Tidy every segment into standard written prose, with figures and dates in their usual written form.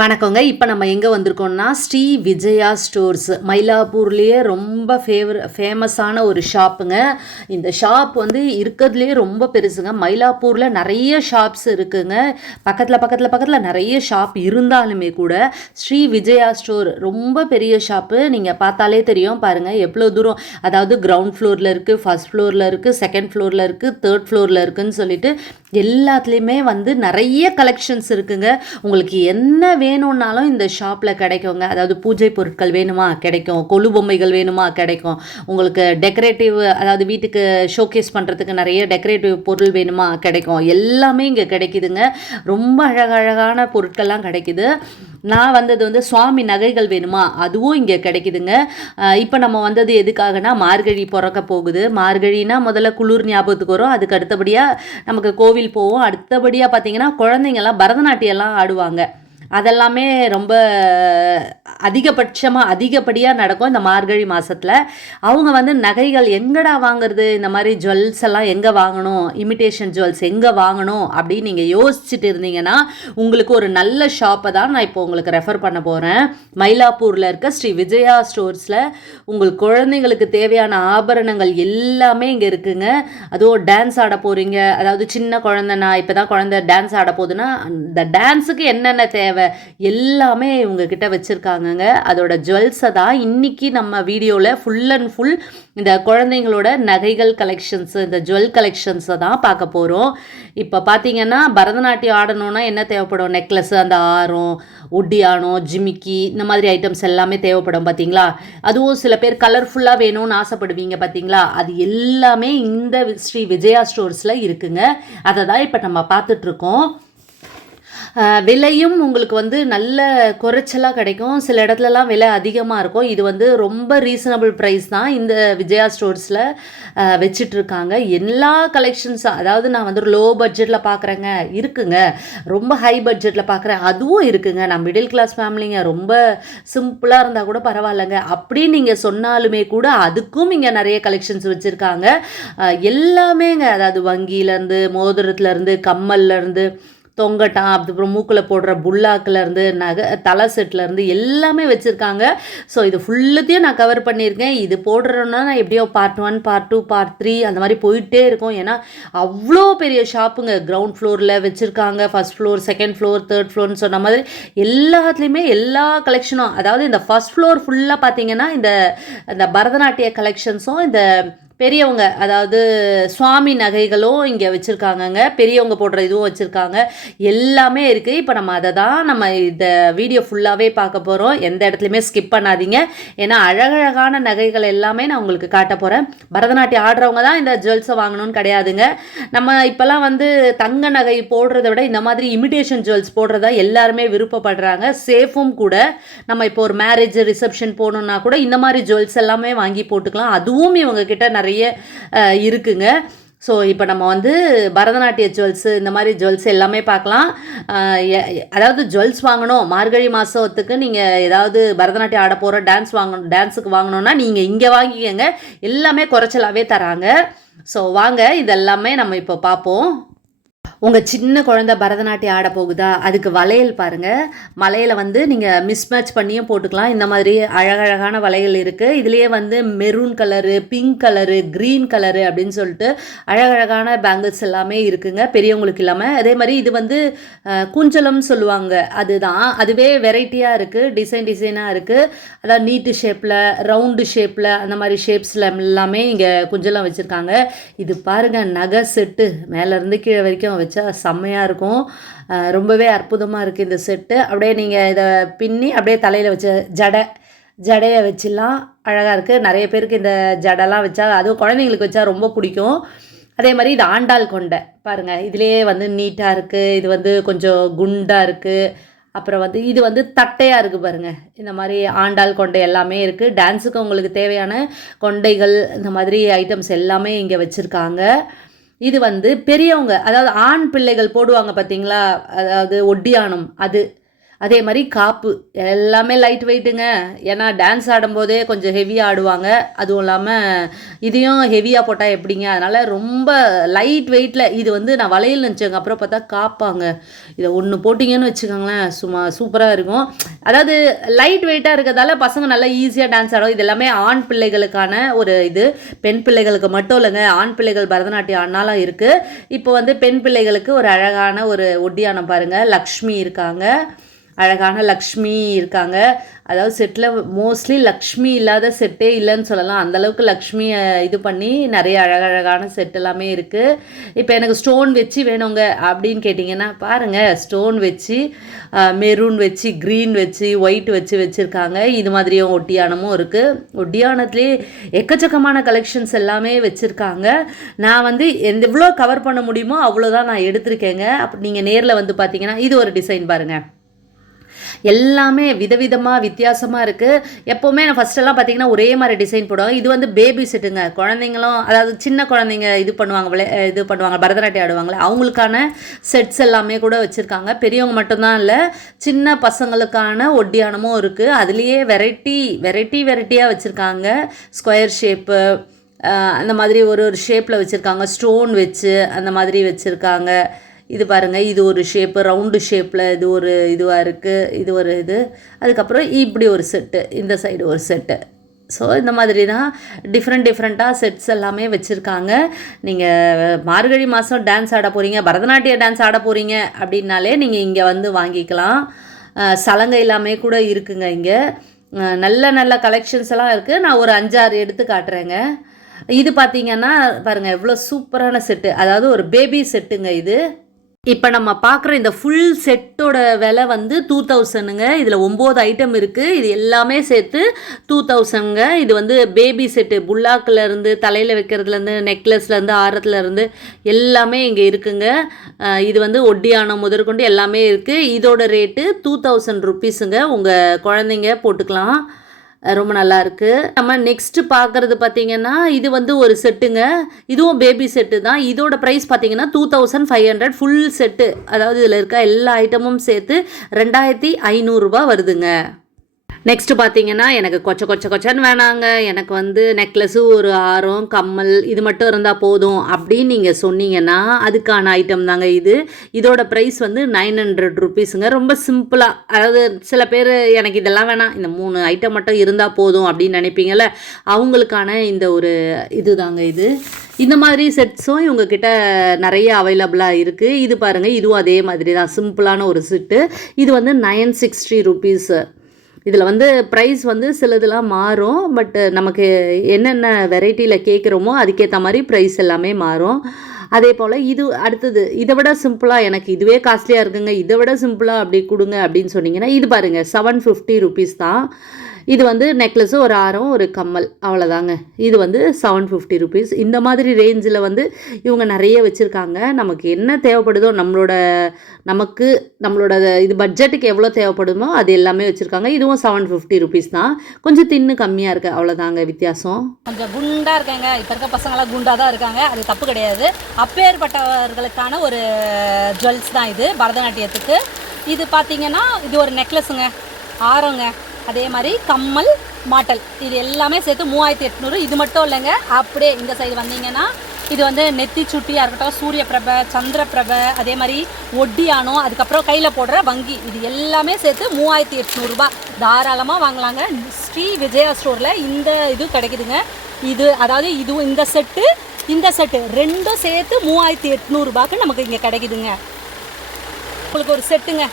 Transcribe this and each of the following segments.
வணக்கங்க. இப்போ நம்ம எங்கே வந்திருக்கோம்னா, ஸ்ரீ விஜயா ஸ்டோர்ஸ் மயிலாப்பூர்லேயே ரொம்ப ஃபேமஸான ஒரு ஷாப்புங்க. இந்த ஷாப் வந்து இருக்கிறதுலேயே ரொம்ப பெருசுங்க. மயிலாப்பூரில் நிறைய ஷாப்ஸ் இருக்குங்க. பக்கத்தில் நிறைய ஷாப் இருந்தாலுமே கூட ஸ்ரீ விஜயா ஸ்டோர் ரொம்ப பெரிய ஷாப்பு. நீங்கள் பார்த்தாலே தெரியும் பாருங்கள் எவ்வளோ தூரம். அதாவது கிரவுண்ட் ஃப்ளோரில் இருக்குது, ஃபர்ஸ்ட் ஃப்ளோரில் இருக்குது, செகண்ட் ஃப்ளோரில் இருக்குது, தேர்ட் ஃப்ளோரில் இருக்குதுன்னு சொல்லிட்டு எல்லாத்துலேயுமே வந்து நிறைய கலெக்ஷன்ஸ் இருக்குங்க. உங்களுக்கு என்ன வேணும்னாலும் இந்த ஷாப்பில் கிடைக்குங்க. அதாவது பூஜை பொருட்கள் வேணுமா கிடைக்கும், கொலு பொம்மைகள் வேணுமா கிடைக்கும், உங்களுக்கு டெக்கரேட்டிவ் அதாவது வீட்டுக்கு ஷோகேஸ் பண்ணுறதுக்கு நிறைய டெக்கரேட்டிவ் பொருள் வேணுமா கிடைக்கும், எல்லாமே இங்கே கிடைக்குதுங்க. ரொம்ப அழகழகான பொருட்கள்லாம் கிடைக்குது. நான் வந்தது வந்து சுவாமி நகைகள் வேணுமா அதுவும் இங்கே கிடைக்குதுங்க. இப்போ நம்ம வந்தது எதுக்காகனா மார்கழி பிறக்க போகுது. மார்கழினா முதல்ல குளிர் ஞாபகத்துக்கு வரும். அதுக்கு அடுத்தபடியாக நமக்கு கோவில் போவோம். அடுத்தபடியாக பார்த்தீங்கன்னா குழந்தைங்கள்லாம் பரதநாட்டியம்லாம் ஆடுவாங்க. அதெல்லாமே ரொம்ப அதிகப்படியாக நடக்கும் இந்த மார்கழி மாதத்தில். அவங்க வந்து நகைகள் எங்கடா வாங்குறது, இந்த மாதிரி ஜுவல்ஸ் எல்லாம் எங்கே வாங்கணும், இமிட்டேஷன் ஜுவல்ஸ் எங்கே வாங்கணும் அப்படின்னு நீங்கள் யோசிச்சுட்டு இருந்தீங்கன்னா உங்களுக்கு ஒரு நல்ல ஷாப்பை தான் நான் இப்போ உங்களுக்கு ரெஃபர் பண்ண போகிறேன். மயிலாப்பூரில் இருக்க ஸ்ரீ விஜயா ஸ்டோர்ஸில் உங்கள் குழந்தைங்களுக்கு தேவையான ஆபரணங்கள் எல்லாமே இங்கே இருக்குங்க. அதுவும் டான்ஸ் ஆட போகிறீங்க, அதாவது சின்ன குழந்தை, நான் இப்போ தான் குழந்தை டான்ஸ் ஆட போகுதுன்னா அந்த டான்ஸுக்கு என்னென்ன தேவை எல்லாமே இவங்கக்கிட்ட வச்சுருக்காங்கங்க. அதோட ஜுவல்ஸை தான் இன்றைக்கி நம்ம வீடியோவில் ஃபுல் அண்ட் ஃபுல் இந்த குழந்தைங்களோட நகைகள் கலெக்ஷன்ஸு, இந்த ஜுவல் கலெக்ஷன்ஸை தான் பார்க்க போகிறோம். இப்போ பார்த்தீங்கன்னா பரதநாட்டியம் ஆடணுன்னா என்ன தேவைப்படும், நெக்லஸ்ஸு, அந்த ஆரம், ஒட்டியானம், ஜிமிக்கி, இந்த மாதிரி ஐட்டம்ஸ் எல்லாமே தேவைப்படும் பார்த்தீங்களா. அதுவும் சில பேர் கலர்ஃபுல்லாக வேணும்னு ஆசைப்படுவீங்க பார்த்தீங்களா. அது எல்லாமே இந்த ஸ்ரீ விஜயா ஸ்டோர்ஸில் இருக்குங்க. அதை தான் இப்போ நம்ம பார்த்துட்ருக்கோம். விலையும் உங்களுக்கு வந்து நல்ல குறைச்சலாக கிடைக்கும். சில இடத்துலலாம் விலை அதிகமாக இருக்கும். இது வந்து ரொம்ப ரீசனபிள் ப்ரைஸ் தான் இந்த விஜயா ஸ்டோர்ஸில் வச்சிட்ருக்காங்க. எல்லா கலெக்ஷன்ஸும், அதாவது நான் வந்து லோ பட்ஜெட்டில் பார்க்குறேங்க இருக்குங்க, ரொம்ப ஹை பட்ஜெட்டில் பார்க்குறேன் அதுவும் இருக்குங்க. நான் மிடில் கிளாஸ் ஃபேமிலிங்க, ரொம்ப சிம்பிளாக இருந்தால் கூட பரவாயில்லைங்க அப்படின்னு நீங்கள் சொன்னாலுமே கூட அதுக்கும் இங்கே நிறைய கலெக்ஷன்ஸ் வச்சுருக்காங்க. எல்லாமேங்க, அதாவது வங்கியிலேருந்து, மோதிரத்துலேருந்து, கம்மல்லேருந்து, தொங்கட்டான், அதுக்கப்புறம் மூக்கில் போடுற புல்லாக்கிலேருந்து, நகை தலை செட்லேருந்து எல்லாமே வச்சுருக்காங்க. ஸோ இது ஃபுல்லுத்தையும் நான் கவர் பண்ணியிருக்கேன். இது போடுறோன்னா நான் எப்படியோ பார்ட் 1, பார்ட் 2, பார்ட் 3 அந்த மாதிரி போயிட்டே இருக்கும். ஏன்னா அவ்வளோ பெரிய ஷாப்புங்க. கிரவுண்ட் ஃப்ளோரில் வச்சுருக்காங்க, first floor, second floor, third ஃப்ளோர்னு சொன்ன மாதிரி எல்லாத்துலேயுமே எல்லா கலெக்ஷனும். அதாவது இந்த ஃபஸ்ட் ஃப்ளோர் ஃபுல்லாக பார்த்தீங்கன்னா இந்த பரதநாட்டிய கலெக்ஷன்ஸும், இந்த பெரியவங்க அதாவது சுவாமி நகைகளும் இங்கே வச்சுருக்காங்கங்க. பெரியவங்க போடுற இதுவும் வச்சுருக்காங்க, எல்லாமே இருக்குது. இப்போ நம்ம அதை தான் நம்ம இந்த வீடியோ ஃபுல்லாகவே பார்க்க போகிறோம். எந்த இடத்துலையுமே ஸ்கிப் பண்ணாதீங்க. ஏன்னா அழகழகான நகைகள் எல்லாமே நான் உங்களுக்கு காட்ட போகிறேன். பரதநாட்டியம் ஆடுறவங்க தான் இந்த ஜுவல்ஸை வாங்கணும்னு கிடையாதுங்க. நம்ம இப்போல்லாம் வந்து தங்க நகை போடுறத விட இந்த மாதிரி இமிடேஷன் ஜுவல்ஸ் போடுறதா எல்லாருமே விருப்பப்படுறாங்க. சேஃபும் கூட. நம்ம இப்போ ஒரு மேரேஜ் ரிசப்ஷன் போகணுன்னா கூட இந்த மாதிரி ஜுவல்ஸ் எல்லாமே வாங்கி போட்டுக்கலாம். அதுவும் இவங்கக்கிட்ட நிறைய இருக்குங்க. ஸோ இப்போ நம்ம வந்து பரதநாட்டிய ஜுவல்ஸு, இந்த மாதிரி ஜுவல்ஸ் எல்லாமே பார்க்கலாம். அதாவது ஜுவல்ஸ் வாங்கணும் மார்கழி மாதத்துக்கு, நீங்கள் ஏதாவது பரதநாட்டியம் ஆட போகிற டான்ஸுக்கு வாங்கணுன்னா நீங்கள் இங்கே வாங்கிக்கங்க. எல்லாமே குறைச்சலாகவே தராங்க. ஸோ வாங்க இதெல்லாமே நம்ம இப்போ பார்ப்போம். உங்கள் சின்ன குழந்தை பரதநாட்டியம் ஆட போகுதா, அதுக்கு வளையல் பாருங்கள். வளையலை வந்து நீங்கள் மிஸ்மேட்ச் பண்ணியும் போட்டுக்கலாம். இந்த மாதிரி அழகழகான வளையல் இருக்குது. இதுலேயே வந்து maroon colour, pink colour, green colour அப்படின்னு சொல்லிட்டு அழகழகான பேங்கிள்ஸ் எல்லாமே இருக்குங்க, பெரியவங்களுக்கு இல்லாமல். அதே மாதிரி இது வந்து குஞ்சலம்னு சொல்லுவாங்க, அதுதான். அதுவே வெரைட்டியாக இருக்குது, டிசைனாக இருக்குது. அதாவது நீட்டு ஷேப்பில், ரவுண்டு ஷேப்பில், அந்த மாதிரி ஷேப்ஸில் எல்லாமே இங்கே குஞ்சலம் வச்சுருக்காங்க. இது பாருங்கள், நகை செட்டு மேலேருந்து கீழே வரைக்கும் வச்சா செம்மையாக இருக்கும். ரொம்பவே அற்புதமாக இருக்குது இந்த செட்டு. அப்படியே நீங்கள் இதை பின்னி அப்படியே தலையில் வச்ச ஜடையை வச்சிடலாம். அழகாக இருக்குது. நிறைய பேருக்கு இந்த ஜடைலாம் வச்சா, அதுவும் குழந்தைங்களுக்கு வச்சா ரொம்ப பிடிக்கும். அதே மாதிரி இது ஆண்டாள் கொண்டை பாருங்கள், இதுலேயே வந்து நீட்டாக இருக்குது. இது வந்து கொஞ்சம் குண்டாக இருக்குது. அப்புறம் வந்து இது வந்து தட்டையாக இருக்குது பாருங்கள். இந்த மாதிரி ஆண்டாள் கொண்டை எல்லாமே இருக்குது. டான்ஸுக்கு உங்களுக்கு தேவையான கொண்டைகள், இந்த மாதிரி ஐட்டம்ஸ் எல்லாமே இங்கே வச்சுருக்காங்க. இது வந்து பெரியவங்க, அதாவது ஆண் பிள்ளைகள் போடுவாங்க பார்த்தீங்களா, அதாவது ஒட்டியானம், அதே மாதிரி காப்பு எல்லாமே லைட் வெயிட்டுங்க. ஏன்னா டான்ஸ் ஆடும்போதே கொஞ்சம் ஹெவியாக ஆடுவாங்க. அதுவும் இல்லாமல் இதையும் ஹெவியாக போட்டால் எப்படிங்க, அதனால் ரொம்ப லைட் வெயிட்டில் இது வந்து நான் வளையல் நினச்சேங்க. அப்புறம் பார்த்தா காப்பாங்க. இதை ஒன்று போட்டிங்கன்னு வச்சுக்கோங்களேன், சும்மா சூப்பராக இருக்கும். அதாவது லைட் வெயிட்டாக இருக்கிறதால பசங்க நல்லா ஈஸியாக டான்ஸ் ஆடும். இது எல்லாமே ஆண் பிள்ளைகளுக்கான ஒரு இது, பெண் பிள்ளைகளுக்கு மட்டும் இல்லைங்க, ஆண் பிள்ளைகள் பரதநாட்டியம் ஆனாலும் இருக்குது. இப்போ வந்து பெண் பிள்ளைகளுக்கு ஒரு அழகான ஒரு ஒட்டியானம் பாருங்கள், லக்ஷ்மி இருக்காங்க, அழகான லக்ஷ்மி இருக்காங்க. அதாவது செட்டில் மோஸ்ட்லி லக்ஷ்மி இல்லாத செட்டே இல்லைன்னு சொல்லலாம். அந்தளவுக்கு லக்ஷ்மியை இது பண்ணி நிறைய அழகழகான செட் எல்லாமே இருக்குது. இப்போ எனக்கு ஸ்டோன் வச்சு வேணுங்க அப்படின்னு கேட்டிங்கன்னா பாருங்கள், ஸ்டோன் வச்சு, மெரூன் வச்சு, க்ரீன் வச்சு, ஒயிட் வச்சு வச்சுருக்காங்க. இது மாதிரியும் ஒட்டியானமும் இருக்குது. ஒட்டியானத்துலேயே எக்கச்சக்கமான கலெக்ஷன்ஸ் எல்லாமே வச்சுருக்காங்க. நான் வந்து எவ்வளோ கவர் பண்ண முடியுமோ அவ்வளோதான் நான் எடுத்திருக்கேங்க. அப்போ நீங்கள் நேரில் வந்து பார்த்தீங்கன்னா இது ஒரு டிசைன் பாருங்கள், எல்லாமே விதவிதமாக வித்தியாசமாக இருக்குது. எப்போவுமே நான் ஃபஸ்ட்டெல்லாம் பார்த்தீங்கன்னா ஒரே மாதிரி டிசைன் போடுவாங்க. இது வந்து பேபி செட்டுங்க, குழந்தைங்களும் அதாவது சின்ன குழந்தைங்க இது பண்ணுவாங்க, இது பண்ணுவாங்க, பரதநாட்டியம் ஆடுவாங்களே அவங்களுக்கான செட்ஸ் எல்லாமே கூட வச்சுருக்காங்க. பெரியவங்க மட்டும்தான் இல்லை, சின்ன பசங்களுக்கான ஒட்டியானமும் இருக்குது. அதுலேயே வெரைட்டியாக வச்சுருக்காங்க. ஸ்கொயர் ஷேப்பு அந்த மாதிரி ஒரு ஷேப்பில் வச்சுருக்காங்க, ஸ்டோன் வச்சு அந்த மாதிரி வச்சுருக்காங்க. இது பாருங்கள், இது ஒரு ஷேப்பு, ரவுண்டு ஷேப்பில் இது ஒரு இதுவாக இருக்குது, இது ஒரு இது. அதுக்கப்புறம் இப்படி ஒரு செட்டு, இந்த சைடு ஒரு செட்டு. ஸோ இந்த மாதிரி தான் டிஃப்ரெண்ட்டாக செட்ஸ் எல்லாமே வச்சுருக்காங்க. நீங்கள் மார்கழி மாதம் டான்ஸ் ஆட போகிறீங்க, பரதநாட்டிய டான்ஸ் ஆட போகிறீங்க அப்படின்னாலே நீங்கள் இங்கே வந்து வாங்கிக்கலாம். சலங்கை எல்லாமே கூட இருக்குங்க இங்கே. நல்ல கலெக்ஷன்ஸ் எல்லாம் இருக்குது. நான் ஒரு 5-6 எடுத்து காட்டுறேங்க. இது பார்த்தீங்கன்னா பாருங்கள் எவ்வளோ சூப்பரான செட்டு, அதாவது ஒரு பேபி செட்டுங்க இது. இப்போ நம்ம பார்க்குற இந்த ஃபுல் செட்டோட விலை வந்து 2000ங்க. இதில் 9 ஐட்டம் இருக்குது. இது எல்லாமே சேர்த்து 2000ங்க. இது வந்து பேபி செட்டு, புல்லாக்கிலேருந்து தலையில் வைக்கிறதுலேருந்து நெக்லஸ்லேருந்து ஆரத்துலேருந்து எல்லாமே இங்கே இருக்குங்க. இது வந்து ஒட்டியானம் முதற்கொண்டு எல்லாமே இருக்குது. இதோட ரேட்டு 2000 ருப்பீஸுங்க. உங்கள் குழந்தைங்க போட்டுக்கலாம், ரொம்ப நல்லாயிருக்கு. நம்ம நெக்ஸ்ட்டு பார்க்குறது பார்த்திங்கன்னா இது வந்து ஒரு செட்டுங்க. இதுவும் பேபி செட்டு தான். இதோட ப்ரைஸ் பார்த்திங்கன்னா 2500 ஃபுல் செட்டு. அதாவது இதில் இருக்க எல்லா ஐட்டமும் சேர்த்து 2500 ரூபா வருதுங்க. நெக்ஸ்ட்டு பார்த்தீங்கன்னா எனக்கு கொச்சன்னு வேணாங்க, எனக்கு வந்து நெக்லஸு, ஒரு ஆரம், கம்மல் இது மட்டும் இருந்தால் போதும் அப்படின்னு நீங்கள் சொன்னீங்கன்னா அதுக்கான ஐட்டம் தாங்க இது. இதோட ப்ரைஸ் வந்து 900 ருப்பீஸுங்க. ரொம்ப சிம்பிளாக, அதாவது சில பேர் எனக்கு இதெல்லாம் வேணாம், இந்த 3 ஐட்டம் மட்டும் இருந்தால் போதும் அப்படின்னு நினைப்பீங்கள்ல, அவங்களுக்கான இந்த ஒரு இது தாங்க இது. இந்த மாதிரி செட்ஸும் இவங்கக்கிட்ட நிறைய அவைலபிளாக இருக்குது. இது பாருங்கள், இதுவும் அதே மாதிரி தான், சிம்பிளான ஒரு செட்டு. இது வந்து 960 ருப்பீஸு. இதில் வந்து ப்ரைஸ் வந்து சிலதெல்லாம் மாறும், பட் நமக்கு என்னென்ன வெரைட்டியில் கேட்குறோமோ அதுக்கேற்ற மாதிரி ப்ரைஸ் எல்லாமே மாறும். அதே போல் இது அடுத்தது, இதை விட சிம்பிளாக எனக்கு இதுவே காஸ்ட்லியாக இருக்குங்க, இதை விட சிம்பிளாக அப்படி கொடுங்க அப்படின்னு சொன்னீங்கன்னா இது பாருங்கள் 750 ருப்பீஸ் தான். இது வந்து நெக்லஸு, ஒரு ஆரம், ஒரு கம்மல், அவ்வளோதாங்க. இது வந்து 750 ருப்பீஸ். இந்த மாதிரி ரேஞ்சில் வந்து இவங்க நிறைய வச்சுருக்காங்க. நமக்கு என்ன தேவைப்படுதோ நம்மளோட இது பட்ஜெட்டுக்கு எவ்வளோ தேவைப்படுமோ அது எல்லாமே வச்சுருக்காங்க. இதுவும் 750 ருப்பீஸ் தான். கொஞ்சம் தின்னு கம்மியாக இருக்குது, அவ்வளோதாங்க வித்தியாசம். கொஞ்சம் குண்டாக இருக்காங்க, இப்போ இருக்க பசங்களாம் குண்டாக தான் இருக்காங்க, அது தப்பு கிடையாது. அப்பேற்பட்டவர்களுக்கான ஒரு ஜுவல்ஸ் தான் இது பரதநாட்டியத்துக்கு. இது பார்த்திங்கன்னா இது ஒரு நெக்லஸுங்க, ஆரங்க, அதே மாதிரி கம்மல், மாட்டல், இது எல்லாமே சேர்த்து 3800. இது மட்டும் இல்லைங்க, அப்படியே இந்த சைடு வந்தீங்கன்னா இது வந்து நெத்தி சுட்டியாக இருக்கட்டும், சூரிய பிரபை, சந்திர பிரபை, அதே மாதிரி ஒட்டியானம், அதுக்கப்புறம் கையில் போடுற வங்கி, இது எல்லாமே சேர்த்து 3800 ரூபா. தாராளமாக வாங்கலாங்க. ஸ்ரீ விஜயா ஸ்டோரில் இந்த இது கிடைக்குதுங்க. இது அதாவது இது இந்த செட்டு ரெண்டும் சேர்த்து 3800 ரூபாய்க்கு நமக்கு இங்கே கிடைக்குதுங்க. உங்களுக்கு ஒரு செட்டுங்க,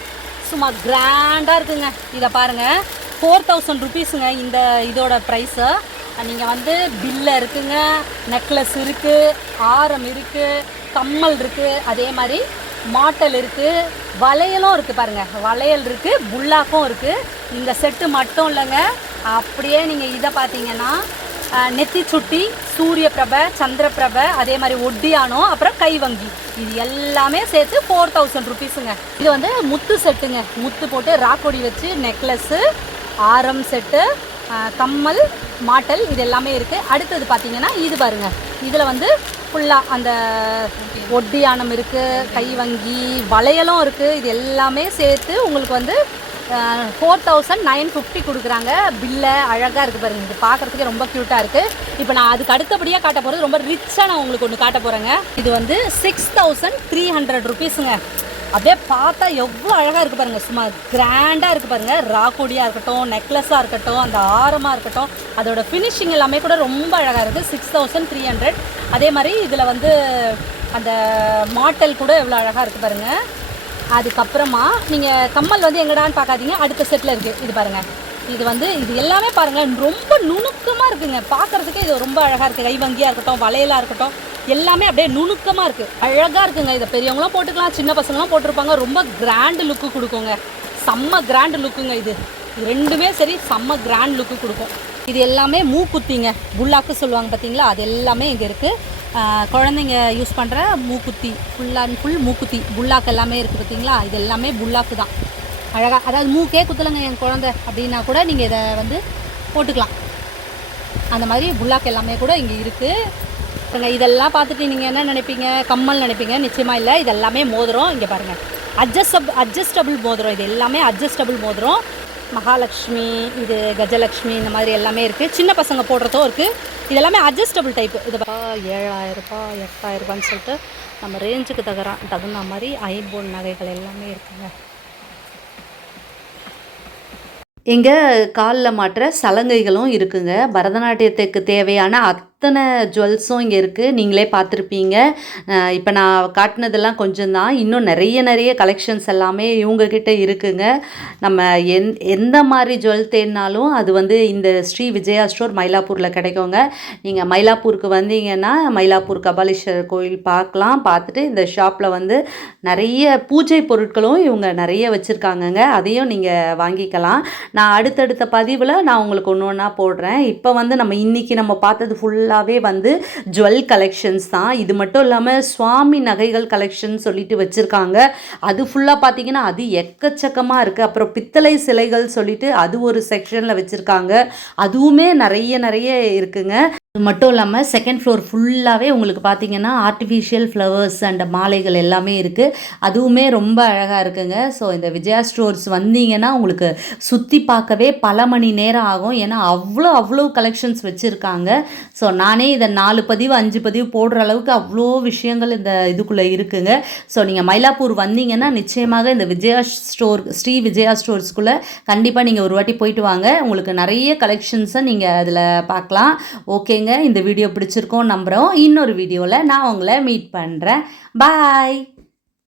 சும்மா கிராண்டாக இருக்குங்க. இதை பாருங்கள், 4000 ருப்பீஸுங்க இந்த இதோட ப்ரைஸு. நீங்கள் வந்து பில்ல இருக்குங்க, நெக்லஸ் இருக்குது, ஆரம் இருக்குது, கம்மல் இருக்குது, அதே மாதிரி மாட்டல் இருக்குது, வளையலும் இருக்குது பாருங்கள், வளையல் இருக்குது, புல்லாக்கும் இருக்குது. இந்த செட்டு மட்டும் இல்லைங்க, அப்படியே நீங்கள் இதை பார்த்தீங்கன்னா நெத்தி சுட்டி, சூரிய பிரபை, சந்திர பிரபை, அதே மாதிரி ஒட்டியானம், அப்புறம் கைவங்கி, இது எல்லாமே சேர்த்து 4000 ருப்பீஸுங்க. இது வந்து முத்து செட்டுங்க, முத்து போட்டு ராக்கொடி வச்சு நெக்லஸ்ஸு, ஆரம் செட்டு, கம்மல், மாட்டல், இது எல்லாமே இருக்குது. அடுத்தது பார்த்திங்கன்னா இது பாருங்கள், இதில் வந்து ஃபுல்லாக அந்த ஒட்டியானம் இருக்குது, கைவங்கி, வளையலும் இருக்குது. இது எல்லாமே சேர்த்து உங்களுக்கு வந்து 4950 கொடுக்குறாங்க. பில்லை அழகாக இருக்குது பாருங்கள். இது பார்க்குறதுக்கே ரொம்ப க்யூட்டாக இருக்குது. இப்போ நான் அதுக்கு அடுத்தபடியாக காட்ட போகிறது ரொம்ப ரிச்சாக நான் உங்களுக்கு ஒன்று காட்ட போகிறேங்க. இது வந்து 6300 ருபீஸுங்க. அப்படியே பார்த்தா எவ்வளோ அழகாக இருக்குது பாருங்கள். சும்மா கிராண்டாக இருக்குது பாருங்கள். ராக்கோடியாக இருக்கட்டும், நெக்லஸாக இருக்கட்டும், அந்த ஆரமாக இருக்கட்டும், அதோட ஃபினிஷிங் எல்லாமே கூட ரொம்ப அழகாக இருக்குது. 6300. அதே மாதிரி இதில் வந்து அந்த மாட்டல் கூட எவ்வளோ அழகாக இருக்குது பாருங்கள். அதுக்கப்புறமா நீங்கள் கம்மல் வந்து எங்கடான்னு பார்க்காதீங்க, அடுத்த செட்டில் இருக்குது. இது பாருங்கள். இது வந்து இது எல்லாமே பாருங்கள் ரொம்ப நுணுக்கமாக இருக்குங்க. பார்க்குறதுக்கே இது ரொம்ப அழகாக இருக்குது. கைவங்கியாக இருக்கட்டும், வளையலாக இருக்கட்டும், எல்லாமே அப்படியே நுணுக்கமாக இருக்குது. அழகாக இருக்குங்க. இதை பெரியவங்களாம் போட்டுக்கலாம், சின்ன பசங்களாம் போட்டிருப்பாங்க. ரொம்ப கிராண்டு லுக்கு கொடுக்குங்க. செம்ம கிராண்டு லுக்குங்க. இது ரெண்டுமே சரி, செம்ம கிராண்ட் லுக்கு கொடுக்கும். இது எல்லாமே மூக்குத்திங்க. புல்லாக்கு சொல்லுவாங்க பார்த்தீங்களா, அது எல்லாமே இங்கே இருக்குது. குழந்தைங்க யூஸ் பண்ணுற மூக்குத்தி, ஃபுல் அண்ட் ஃபுல் மூக்குத்தி புல்லாக்கு எல்லாமே இருக்குது பார்த்தீங்களா. இது எல்லாமே புல்லாக்கு தான். அழகாக, அதாவது மூக்கே குத்தலைங்க என் குழந்தை அப்படின்னா கூட நீங்கள் இதை வந்து போட்டுக்கலாம். அந்த மாதிரி புல்லாக்கு எல்லாமே கூட இங்கே இருக்குது. இதெல்லாம் பார்த்துட்டு நீங்கள் என்ன நினைப்பீங்க? கம்மல் நினைப்பீங்க. நிச்சயமாக இல்லை. இது எல்லாமே மோதிரம். இங்கே பாருங்கள், அட்ஜஸ்டபிள் மோதிரம். இது எல்லாமே அட்ஜஸ்டபிள் மோதிரம். மகாலட்சுமி, இது கஜலட்சுமி, இந்த மாதிரி எல்லாமே இருக்குது. சின்ன பசங்க போடுறதும் இருக்குது. இதெல்லாமே அட்ஜஸ்டபிள் டைப்பு. இது 7000 8000 சொல்லிட்டு நம்ம ரேஞ்சுக்கு தகுந்த மாதிரி ஐம்பொன் நகைகள் எல்லாமே இருக்குங்க. இங்கே காலில் மாட்டுற சலங்கைகளும் இருக்குங்க. பரதநாட்டியத்துக்கு தேவையான அத்தனை ஜுவல்ஸும் இங்கே இருக்குது. நீங்களே பார்த்துருப்பீங்க. இப்போ நான் காட்டினதெல்லாம் கொஞ்சம் தான். இன்னும் நிறைய கலெக்ஷன்ஸ் எல்லாமே இவங்கக்கிட்ட இருக்குங்க. நம்ம எந்த மாதிரி ஜுவல் தேடினாலும் அது வந்து இந்த ஸ்ரீ விஜயா ஸ்டோர் மயிலாப்பூரில் கிடைக்குங்க. நீங்கள் மயிலாப்பூருக்கு வந்தீங்கன்னா மயிலாப்பூர் கபாலீஸ்வரர் கோயில் பார்க்கலாம். பார்த்துட்டு இந்த ஷாப்பில் வந்து நிறைய பூஜை பொருட்களும் இவங்க நிறைய வச்சுருக்காங்கங்க. அதையும் நீங்கள் வாங்கிக்கலாம். நான் அடுத்தடுத்த பதிவில் நான் உங்களுக்கு ஒன்று ஒன்றா போடுறேன். இப்போ வந்து இன்றைக்கி நம்ம பார்த்தது ஃபுல்லாகவே வந்து ஜுவல் கலெக்ஷன்ஸ் தான். இது மட்டும் இல்லாமல் சுவாமி நகைகள் கலெக்ஷன் சொல்லிட்டு வச்சுருக்காங்க. அது ஃபுல்லாக பார்த்தீங்கன்னா அது எக்கச்சக்கமாக இருக்குது. அப்புறம் பித்தளை சிலைகள் சொல்லிட்டு அது ஒரு செக்ஷனில் வச்சுருக்காங்க. அதுவுமே நிறைய இருக்குங்க. அது மட்டும் இல்லாமல் செகண்ட் ஃப்ளோர் ஃபுல்லாகவே உங்களுக்கு பார்த்தீங்கன்னா ஆர்டிஃபிஷியல் ஃப்ளவர்ஸ் அண்ட் மாலைகள் எல்லாமே இருக்குது. அதுவுமே ரொம்ப அழகாக இருக்குங்க. ஸோ இந்த விஜயா ஸ்டோர்ஸ் வந்தீங்கன்னா உங்களுக்கு சுற்றி பார்க்கவே பல மணி நேரம் ஆகும். ஏன்னா அவ்வளோ கலெக்ஷன்ஸ் வச்சுருக்காங்க. ஸோ நானே இதை 4 பதிவு 5 பதிவு போடுற அளவுக்கு அவ்வளோ விஷயங்கள் இந்த இதுக்குள்ளே இருக்குங்க. ஸோ நீங்கள் மயிலாப்பூர் வந்தீங்கன்னா நிச்சயமாக இந்த விஜயா ஸ்டோர், ஸ்ரீ விஜயா ஸ்டோர்ஸ்குள்ளே கண்டிப்பாக நீங்கள் ஒரு வாட்டி போயிட்டு வாங்க. உங்களுக்கு நிறைய கலெக்ஷன்ஸை நீங்கள் அதில் பார்க்கலாம். ஓகேங்க, இந்த வீடியோ பிடிச்சிருக்கோம் நம்புகிறோம். இன்னொரு வீடியோவில் நான் உங்களை மீட் பண்ணுறேன். பாய்.